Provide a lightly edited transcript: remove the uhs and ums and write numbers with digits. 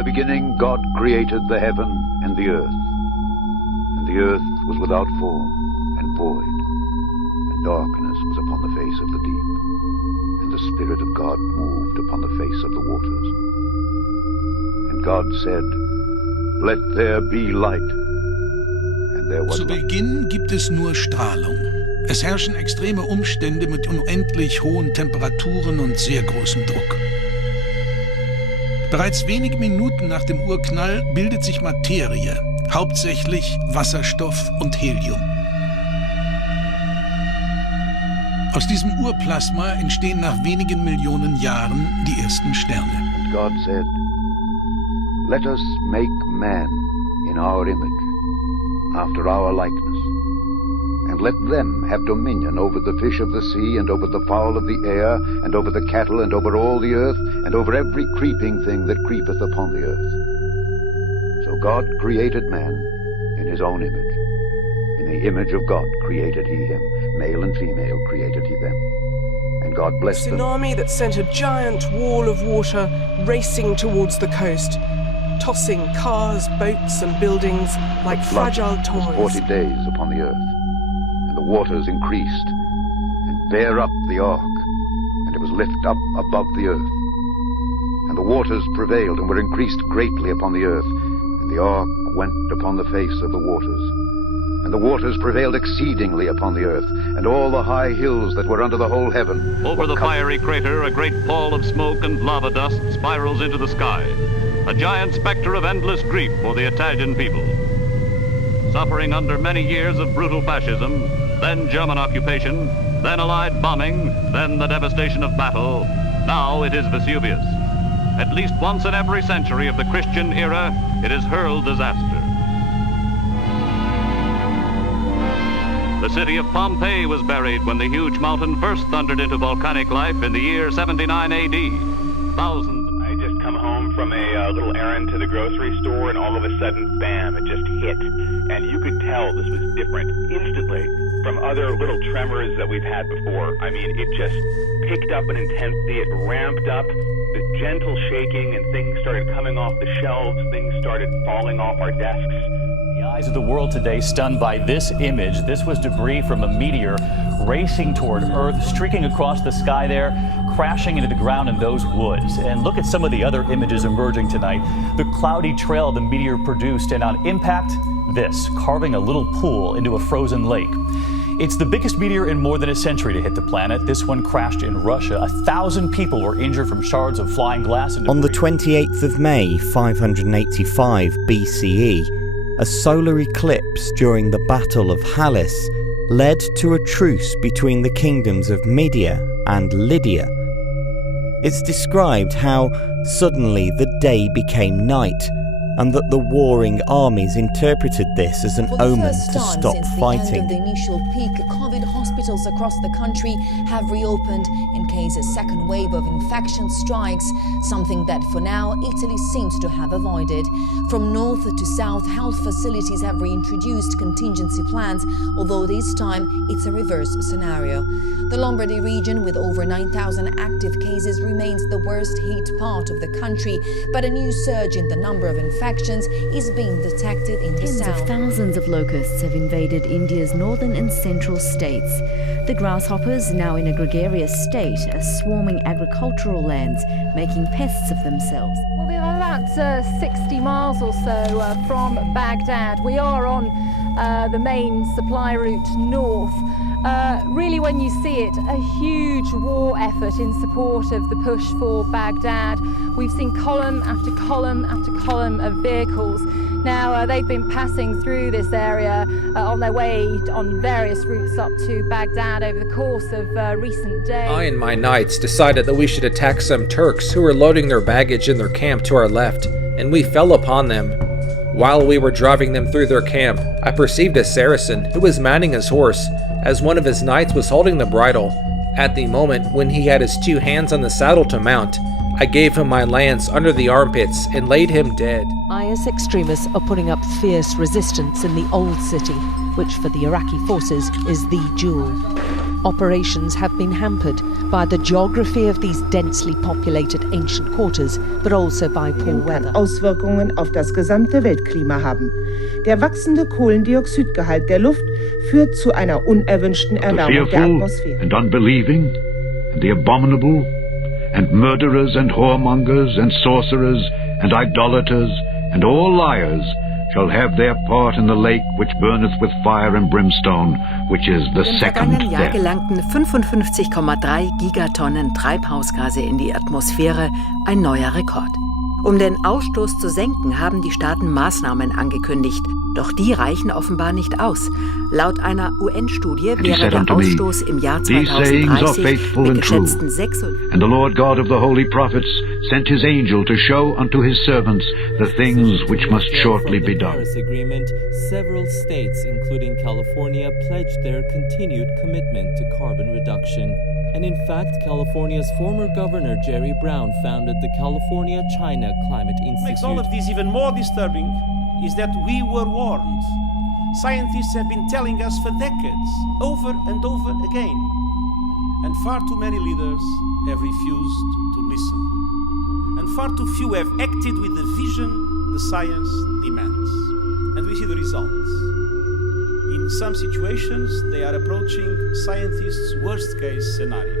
the beginning God created the heaven and the earth was without form and void, and darkness was upon the face of the deep, and the Spirit of God moved upon the face of the waters. And God said, Let there be light. And there was Zu light. Beginn gibt es nur Strahlung. Es herrschen extreme Umstände mit unendlich hohen Temperaturen und sehr großem Druck. Bereits wenige Minuten nach dem Urknall bildet sich Materie, hauptsächlich Wasserstoff und Helium. Aus diesem Urplasma entstehen nach wenigen Millionen Jahren die ersten Sterne. And God said, Let us make man in our image, after our likeness, and let them have dominion over the fish of the sea, and over the fowl of the air, and over the cattle, and over all the earth, and over every creeping thing that creepeth upon the earth. So God created man in his own image. In the image of God created he him. Male and female created he them. And God blessed them. A tsunami that sent a giant wall of water racing towards the coast, tossing cars, boats, and buildings like fragile toys. 40 days upon the earth, and the waters increased, and bare up the ark, and it was lift up above the earth. And the waters prevailed, and were increased greatly upon the earth, and the ark went upon the face of the waters. And the waters prevailed exceedingly upon the earth, and all the high hills that were under the whole heaven. Over the fiery crater, a great pall of smoke and lava dust spirals into the sky, a giant specter of endless grief for the Italian people. Suffering under many years of brutal fascism, then German occupation, then Allied bombing, then the devastation of battle, now it is Vesuvius. At least once in every century of the Christian era, it has hurled disaster. The city of Pompeii was buried when the huge mountain first thundered into volcanic life in the year 79 AD. Thousands. I just come home from a little errand to the grocery store, and all of a sudden, bam, it just hit. And you could tell this was different instantly from other little tremors that we've had before. I mean, it just picked up in intensity, it ramped up, the gentle shaking, and things started coming off the shelves, things started falling off our desks. The eyes of the world today stunned by this image. This was debris from a meteor racing toward Earth, streaking across the sky there, crashing into the ground in those woods. And look at some of the other images emerging tonight. The cloudy trail the meteor produced, and on impact, this, carving a little pool into a frozen lake. It's the biggest meteor in more than a century to hit the planet. This one crashed in Russia. 1,000 people were injured from shards of flying glass and debris. On the 28th of May, 585 BCE, a solar eclipse during the Battle of Halys led to a truce between the kingdoms of Media and Lydia. It's described how suddenly the day became night, and that the warring armies interpreted this as an omen to stop fighting. For the first time since the end of the initial peak, COVID hospitals across the country have reopened in case a second wave of infection strikes, something that for now Italy seems to have avoided. From north to south, health facilities have reintroduced contingency plans, although this time it's a reverse scenario. The Lombardy region, with over 9,000 active cases, remains the worst hit part of the country, but a new surge in the number of infections is being detected in the south. Tens of thousands of locusts have invaded India's northern and central states. The grasshoppers, now in a gregarious state, are swarming agricultural lands, making pests of themselves. Well, we're about 60 miles or so from Baghdad. We are on the main supply route north. Really, when you see it, a huge war effort in support of the push for Baghdad. We've seen column after column after column of vehicles. Now, they've been passing through this area on their way on various routes up to Baghdad over the course of recent days. I and my knights decided that we should attack some Turks who were loading their baggage in their camp to our left, and we fell upon them. While we were driving them through their camp, I perceived a Saracen who was mounting his horse, as one of his knights was holding the bridle. At the moment when he had his two hands on the saddle to mount, I gave him my lance under the armpits and laid him dead. IS extremists are putting up fierce resistance in the old city, which for the Iraqi forces is the jewel. Operations have been hampered by the geography of these densely populated ancient quarters, but also by poor weather. Auswirkungen auf das gesamte Weltklima haben. Der wachsende Kohlendioxidgehalt der Luft führt zu einer unerwünschten Erwärmung der Atmosphäre. And unbelieving, and the abominable, and murderers and whoremongers and sorcerers and idolaters and all liars shall have their part in the lake which burneth with fire and brimstone, which is the second Im vergangenen Jahr death. gelangten 55,3 Gigatonnen Treibhausgase in die Atmosphäre, ein neuer Rekord. Um den Ausstoß zu senken, haben die Staaten Maßnahmen angekündigt. Doch die reichen offenbar nicht aus. Laut einer UN-Studie wäre der Ausstoß im Jahr 2030 mit geschätzten 6. And the Lord God of the holy prophets sent his angel to show unto his servants the things which must shortly be done. Paris Agreement, several states, including California, pledged their continued commitment to carbon reduction. And in fact, California's former governor, Jerry Brown, founded the California-China Climate Institute. What makes all of this even more disturbing is that we were warned. Scientists have been telling us for decades, over and over again. And far too many leaders have refused to listen. And far too few have acted with the vision the science demands. And we see the results. In some situations, they are approaching scientists' worst-case scenario.